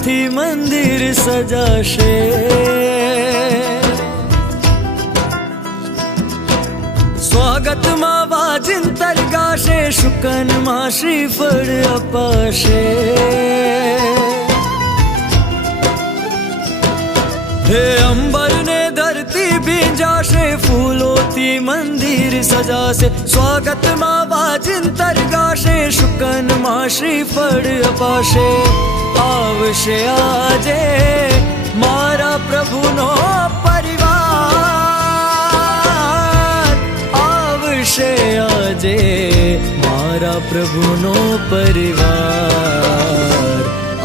ફૂલોથી મંદિર સજાશે, સ્વાગતમાં વાજિંતર ગાશે, શુકનમાં શ્રીફળ અપાશે। હે અંબર ને ધરતી ભીંજાશે, ફૂલોથી મંદિર સજાશે, સ્વાગતમાં વાજિંતર ગાશે, શુકનમાં શ્રીફળ અપાશે। આવશે આજે મારા પ્રભુનો પરિવાર, આવશે આજે મારા પ્રભુનો પરિવાર।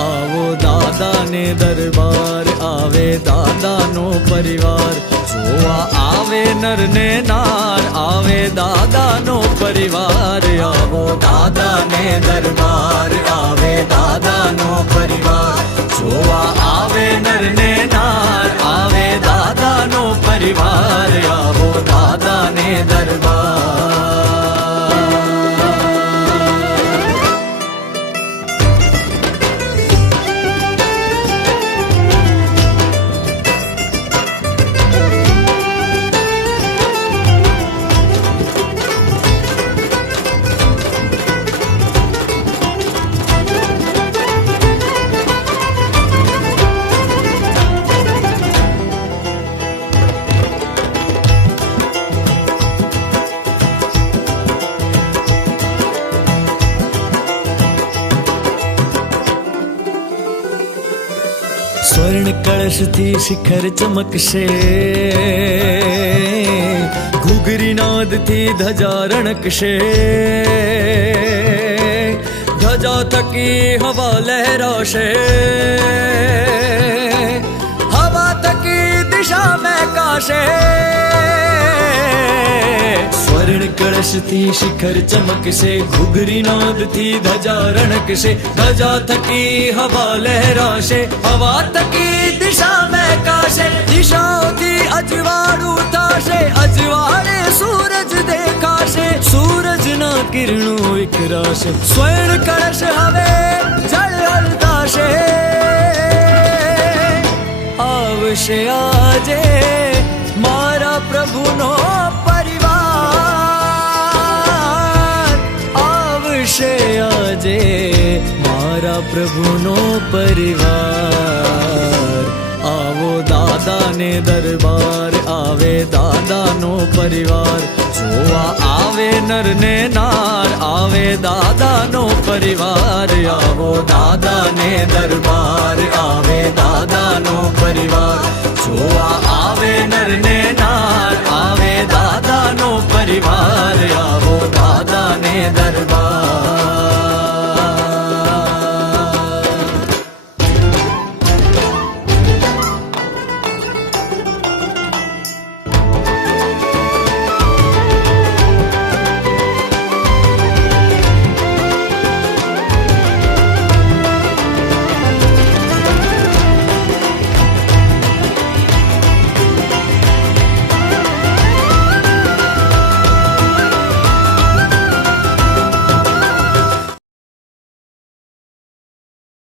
આવો દાદાને દરબાર, આવે દાદાનો પરિવાર, જોવા આવે નર ને નાર, આવે દાદાનો પરિવાર। આવો દાદાને દરબાર, આવે દાદાનો પરિવાર, જોવા આવે નર ને નાર, આવે દાદાનો પરિવાર। આવો દાદાને દરબાર। स्वर्ण कलश थी शिखर चमकशे, घुघरी नाद थी ध्वजा रणकशे, ध्वजा थकी हवा लहराशे, हवा थकी दिशा महकाशे। स्वर्ण कलश थी शिखर चमकशे, घुघरी नाद थी ध्वजा रणकशे, ध्वजा थकी हवा लहराशे, हवा थकी दिशा महकाशे, दिशाओथी अजवाळुं थाशे, अजवाळे सूरज देखाशे, सूरजना किरणो विखराशे, स्वर्ण कलश हवे झळहळताशे। आवशे આજે મારા પ્રભુનો આજે મારા પ્રભુનો પરિવાર। આવો દાદાને દરબાર, આવે દાદાનો પરિવાર, જોવા આવે નર ને નાર, આવે દાદાનો પરિવાર। આવો દાદાને દરબાર, આવે દાદાનો પરિવાર, જોવા આવે નર ને નાર, આવે દાદાનો પરિવાર। આવો દાદાને દરબાર।